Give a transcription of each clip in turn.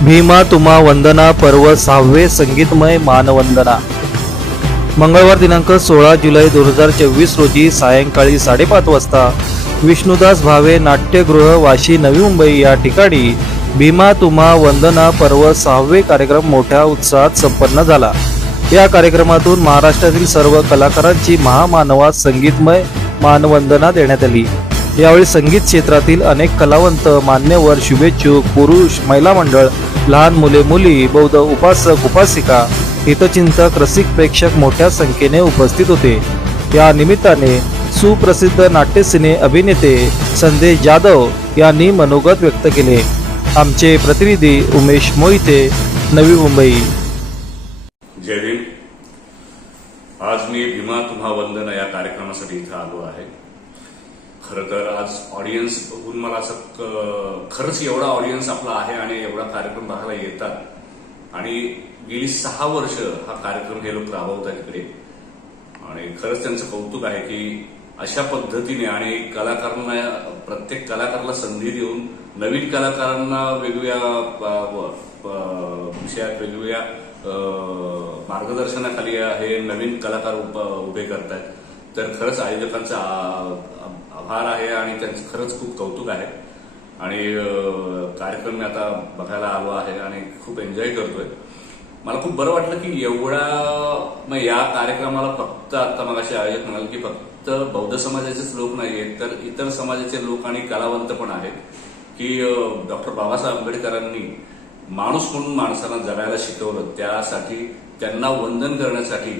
भीमा तुम्हा वंदना पर्व 6वे संगीतमय मानवंदना मंगळवार दिनांक 16 जुलै 2024 रोजी सायंकाळी 5:30 वाजता विष्णुदास भावे नाट्यगृह वाशी नवी मुंबई या ठिकाणी भीमा तुम्हा वंदना पर्व 6वे कार्यक्रम मोठ्या उत्साहात संपन्न झाला। या कार्यक्रमातून महाराष्ट्रातील सर्व कलाकारांची महामानवास संगीतमय मानवंदना देण्यात आली। यावेळी संगीत क्षेत्रातील अनेक कलावंत, मान्यवर, शुभेच्छुक, पुरुष, महिला मंडळ, लहान मुले मुली, बौद्ध उपासक उपासिका, हितचिंतक, रसिक प्रेक्षक मोठ्या संख्येने उपस्थित होते। या निमित्ताने सुप्रसिद्ध नाट्यसिने अभिनेते संदेश जाधव यांनी मनोगत व्यक्त केले। आमचे प्रतिनिधी उमेश मोहिते, नवी मुंबई। जय भीम। आज मी भीमा तुम्हा वंदना या कार्यक्रमासाठी इथे आलो आहे। खरं तर आज ऑडियन्स बघून मला असं खरंच एवढा ऑडियन्स आपला आहे आणि एवढा कार्यक्रम बघायला येतात आणि गेली 6 वर्ष हा कार्यक्रम हे लोक राबवतात इकडे आणि खरंच त्यांचं कौतुक आहे की अशा पद्धतीने आणि कलाकारांना, प्रत्येक कलाकाराला संधी देऊन नवीन कलाकारांना वेगवेगळ्या विषयात वेगवेगळ्या मार्गदर्शनाखाली हे नवीन कलाकार उभे करतायत। तर खरंच आयोजकांचा आभार आहे आणि त्यांचं खरंच खूप कौतुक आहे आणि कार्यक्रम मी आता बघायला आलो आहे आणि खूप एन्जॉय करतोय। मला खूप बरं वाटलं की एवढा या कार्यक्रमाला फक्त आता मगाशी आयोजक म्हणाले की फक्त बौद्ध समाजाचेच लोक नाहीयेत, तर इतर समाजाचे लोक आणि कलावंत पण आहेत की डॉक्टर बाबासाहेब आंबेडकरांनी माणूस म्हणून माणसाला जगायला शिकवलं, त्यासाठी त्यांना वंदन करण्यासाठी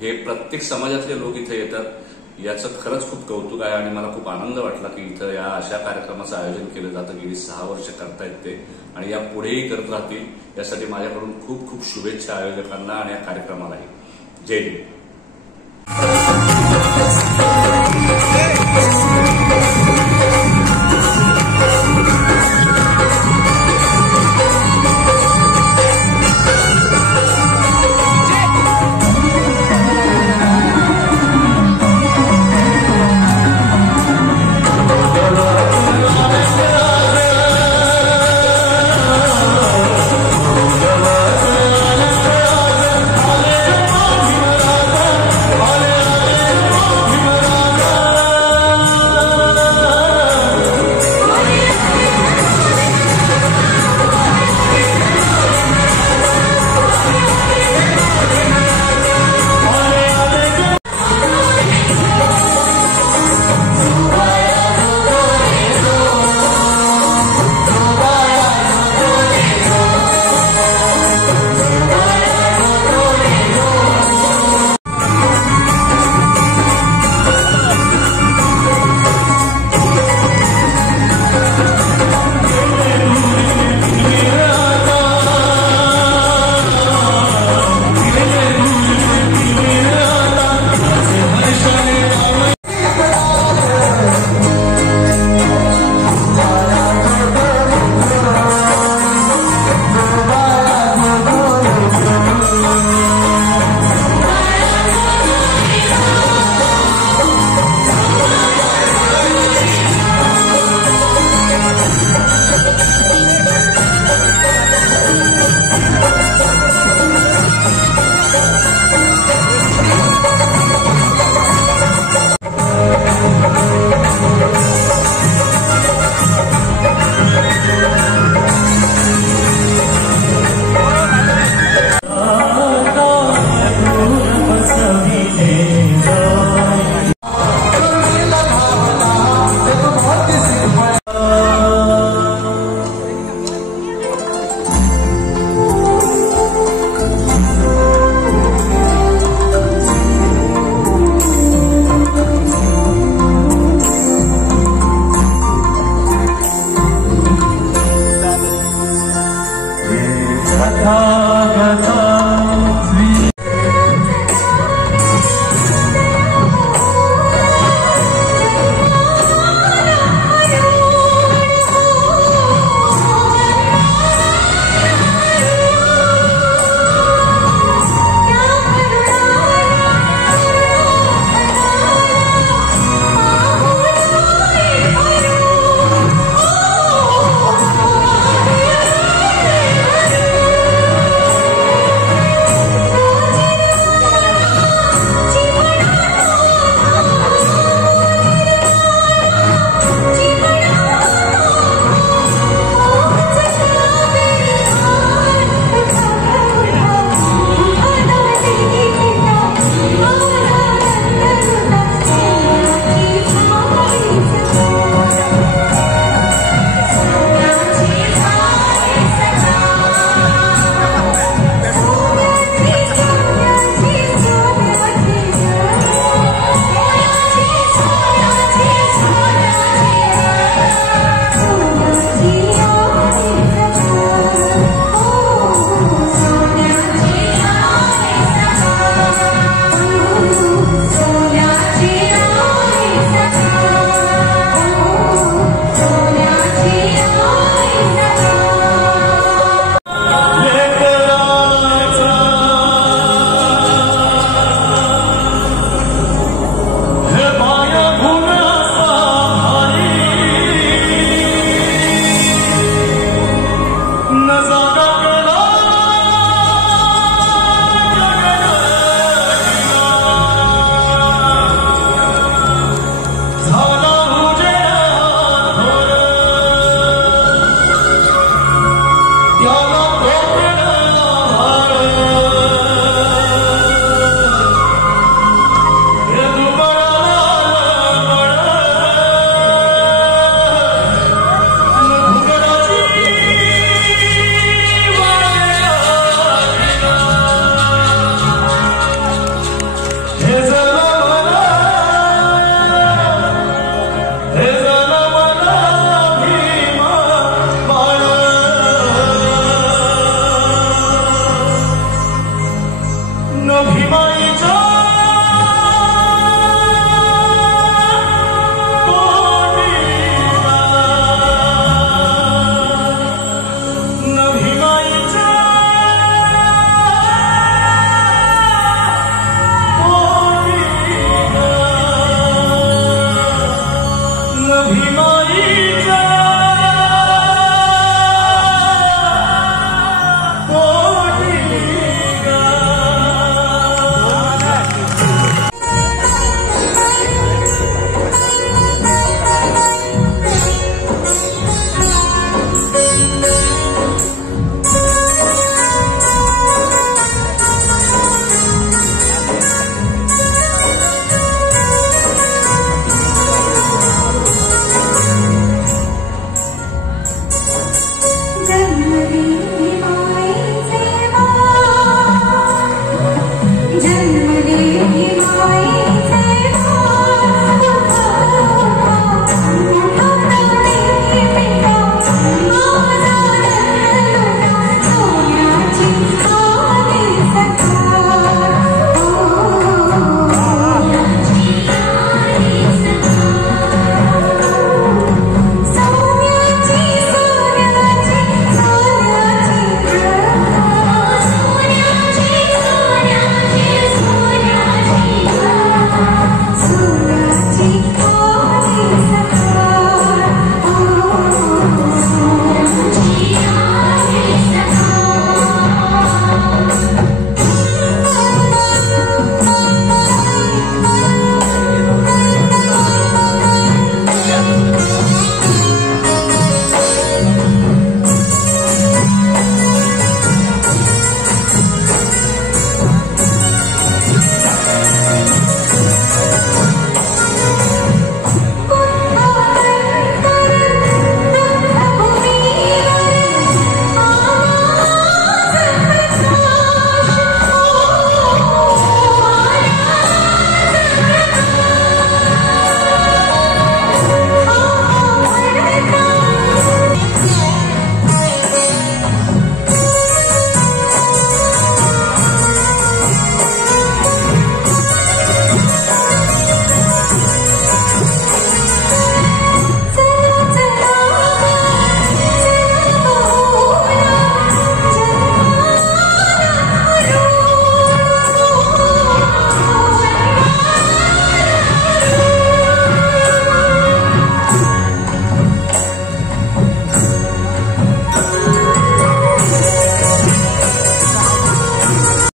हे प्रत्येक समाजातले लोक इथे येतात। याचं खरंच खूप कौतुक आहे आणि मला खूप आनंद वाटला की इथं या अशा कार्यक्रमाचं आयोजन केलं जातं। गेली 6 वर्ष करतायत ते आणि या पुढेही करत राहतील, यासाठी माझ्याकडून खूप खूप शुभेच्छा आयोजकांना आणि या कार्यक्रमालाही। जय हिंद।